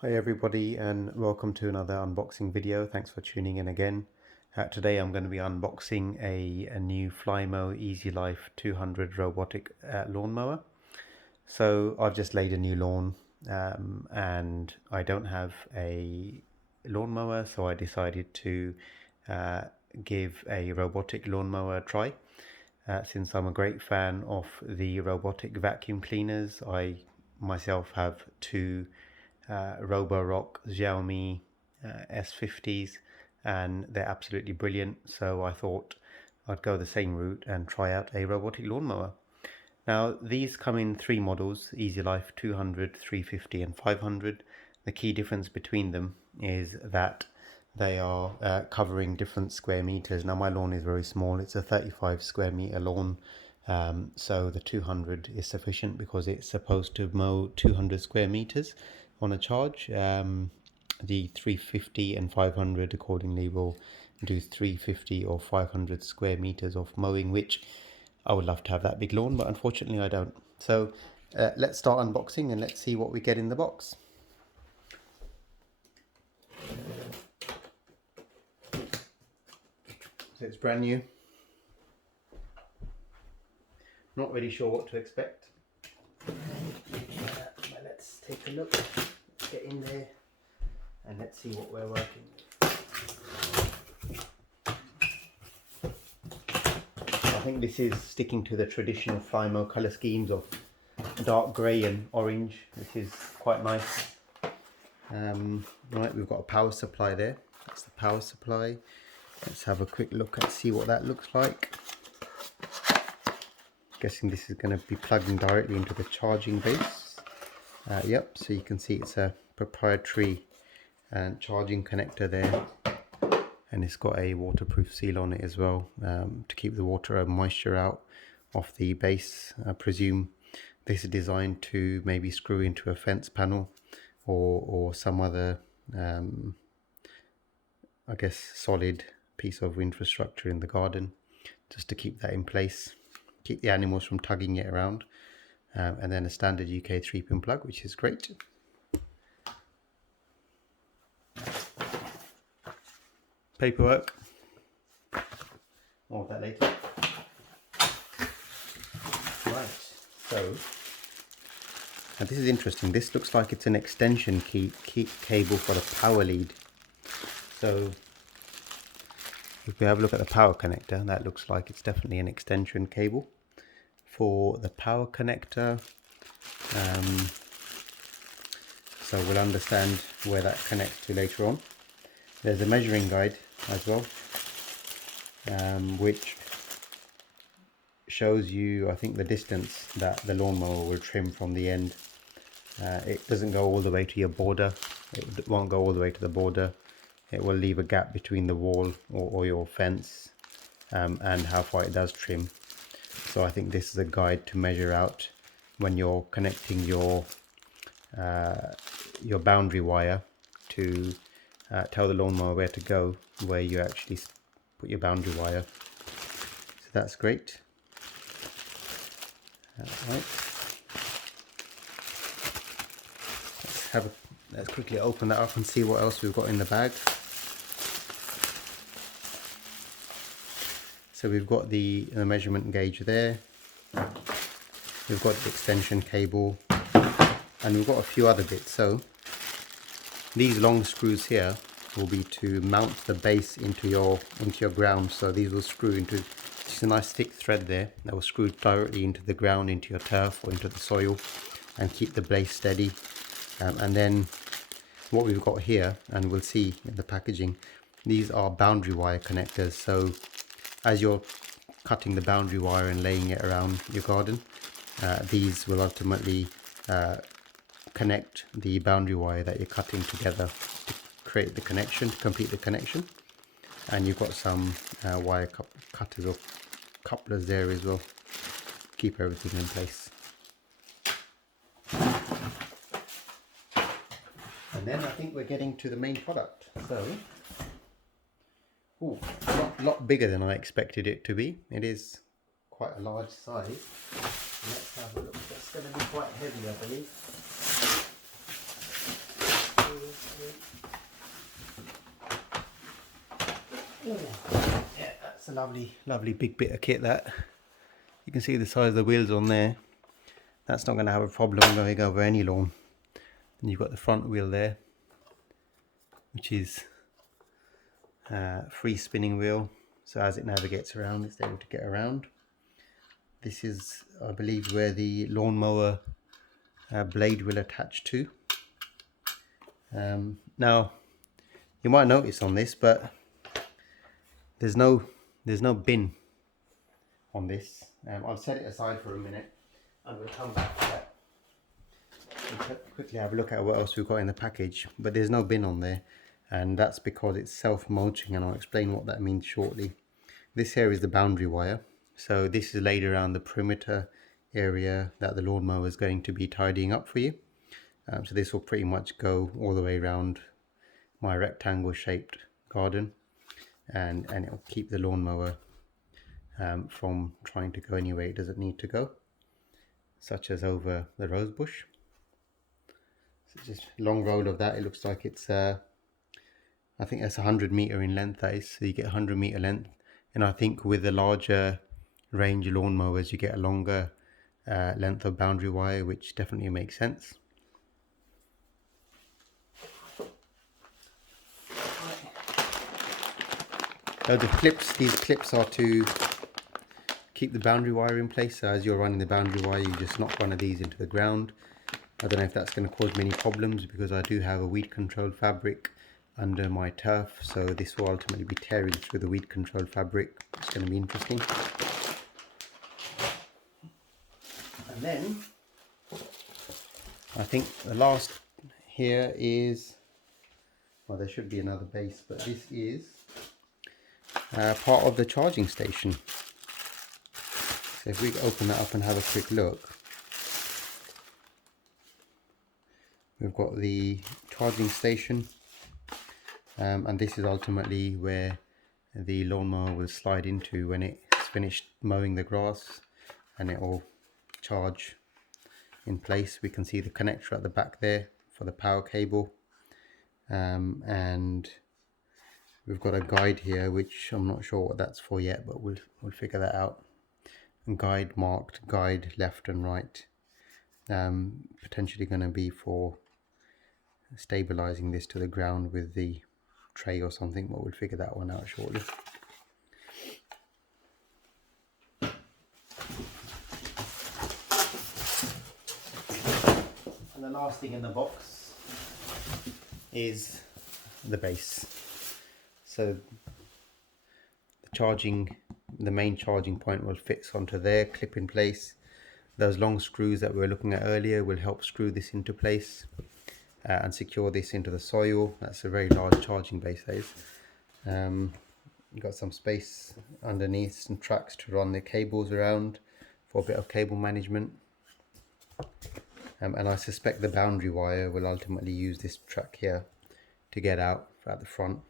Hi everybody, and welcome to another unboxing video. Thanks for tuning in again. Today I'm going to be unboxing a new Flymo EasiLife 200 robotic lawnmower. So I've just laid a new lawn and I don't have a lawnmower, so I decided to give a robotic lawnmower a try. Since I'm a great fan of the robotic vacuum cleaners, I myself have two Roborock Xiaomi S50s, and they're absolutely brilliant. So I thought I'd go the same route and try out a robotic lawnmower. Now these come in three models: EasiLife 200, 350 and 500. The key difference between them is that they are covering different square meters. Now my lawn is very small, it's a 35 square meter lawn, so the 200 is sufficient because it's supposed to mow 200 square meters on a charge. The 350 and 500 accordingly will do 350 or 500 square meters of mowing, which I would love to have that big lawn, but unfortunately I don't. So let's start unboxing and let's see what we get in the box. So it's brand new. Not really sure what to expect. But let's take a look. Let's get in there and let's see what we're working with. I think this is sticking to the traditional Flymo colour schemes of dark grey and orange, which is quite nice. Right, we've got a power supply there. That's the power supply. Let's have a quick look and see what that looks like. Guessing this is going to be plugging directly into the charging base. Yep, so you can see it's a proprietary charging connector there, and it's got a waterproof seal on it as well, to keep the water and moisture out of the base. I presume this is designed to maybe screw into a fence panel or some other I guess solid piece of infrastructure in the garden, just to keep that in place, keep the animals from tugging it around. And then a standard UK 3-pin plug, which is great. Paperwork, more of that later. Right, so now this is interesting. This looks like it's an extension cable for the power lead. So if we have a look at the power connector, that looks like it's definitely an extension cable for the power connector. So we'll understand where that connects to later on. There's a measuring guide as well, which shows you, I think, the distance that the lawnmower will trim from the end. It doesn't go all the way to your border. It won't go all the way to the border. It will leave a gap between the wall or your fence, and how far it does trim. So I think this is a guide to measure out when you're connecting your boundary wire to tell the lawnmower where to go, where you actually put your boundary wire. So that's great. Right. Let's quickly open that up and see what else we've got in the bag. So we've got the measurement gauge there, we've got the extension cable, and we've got a few other bits. So these long screws here will be to mount the base into your ground. So these will screw into, it's a nice thick thread there that will screw directly into the ground, into your turf or into the soil, and keep the base steady. And then what we've got here, and we'll see in the packaging, these are boundary wire connectors. So as you're cutting the boundary wire and laying it around your garden, these will ultimately connect the boundary wire that you're cutting together to create the connection, to complete the connection. And you've got some wire cutters or couplers there as well, keep everything in place. And then I think we're getting to the main product. So, ooh, a lot bigger than I expected it to be. It is quite a large size. Let's have a look. That's going to be quite heavy, I believe. Yeah, that's a lovely big bit of kit. That you can see the size of the wheels on there. That's not going to have a problem going over any lawn. And you've got the front wheel there, which is free spinning wheel, so as it navigates around it's able to get around. This is, I believe, where the lawnmower blade will attach to. Now you might notice on this, but there's no bin on this. I'll set it aside for a minute. I'm going to come back to that and quickly have a look at what else we've got in the package, but there's no bin on there, and that's because it's self-mulching, and I'll explain what that means shortly. This here is the boundary wire, so this is laid around the perimeter area that the lawnmower is going to be tidying up for you. So this will pretty much go all the way around my rectangle shaped garden, and it will keep the lawnmower from trying to go anywhere it doesn't need to go, such as over the rose bush. So just a long roll of that. It looks like it's I think that's 100 meter in length, that is, so you get 100 meter length. And I think with the larger range lawnmowers you get a longer length of boundary wire, which definitely makes sense. So the clips, these clips are to keep the boundary wire in place. So as you're running the boundary wire, you just knock one of these into the ground. I don't know if that's going to cause many problems, because I do have a weed control fabric under my turf, so this will ultimately be tearing through the weed control fabric. It's going to be interesting. And then I think the last here is, well, there should be another base, but this is part of the charging station. So if we open that up and have a quick look, we've got the charging station, and this is ultimately where the lawnmower will slide into when it's finished mowing the grass, and it will charge in place. We can see the connector at the back there for the power cable, and we've got a guide here, which I'm not sure what that's for yet, but we'll figure that out. And guide marked, guide left and right, potentially going to be for stabilizing this to the ground with the tray or something, but we'll figure that one out shortly. And the last thing in the box is the base. So the main charging point will fit onto there, clip in place. Those long screws that we were looking at earlier will help screw this into place and secure this into the soil. That's a very large charging base, that is. You've got some space underneath, some tracks to run the cables around for a bit of cable management. And I suspect the boundary wire will ultimately use this track here to get out at the front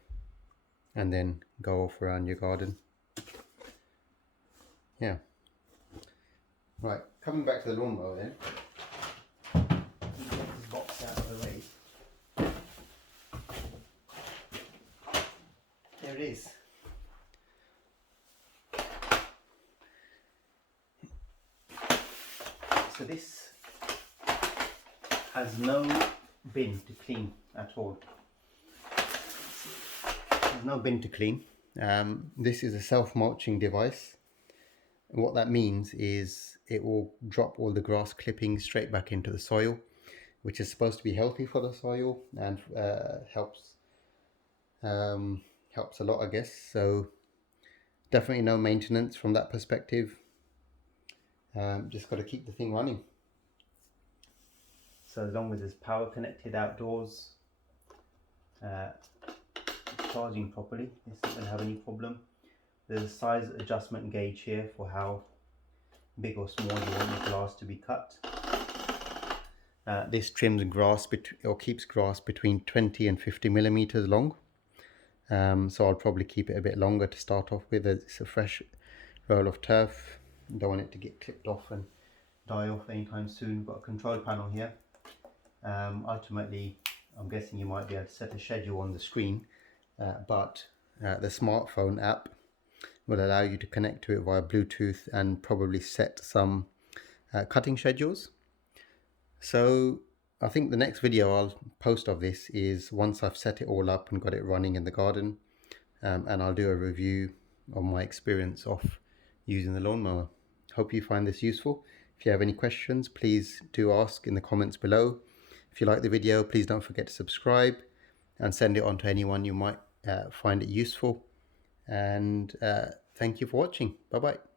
and then go off around your garden. Yeah. Right, coming back to the lawnmower then. Get this box out of the way. There it is. So this has no bin to clean at all. There's no bin to clean. This is a self-mulching device. And what that means is it will drop all the grass clippings straight back into the soil, which is supposed to be healthy for the soil and helps a lot, I guess. So definitely no maintenance from that perspective. Just got to keep the thing running. So as long as it's power connected outdoors, charging properly, this isn't going to have any problem. There's a size adjustment gauge here for how big or small you want the grass to be cut. This trims grass or keeps grass between 20 and 50 millimeters long. So I'll probably keep it a bit longer to start off with, as it's a fresh roll of turf. Don't want it to get clipped off and die off anytime soon. We've got a control panel here. Ultimately, I'm guessing you might be able to set a schedule on the screen, but the smartphone app will allow you to connect to it via Bluetooth and probably set some cutting schedules. So I think the next video I'll post of this is once I've set it all up and got it running in the garden, and I'll do a review of my experience of using the lawnmower. Hope you find this useful. If you have any questions, please do ask in the comments below. If you like the video, please don't forget to subscribe and send it on to anyone you might find it useful. And thank you for watching. Bye bye.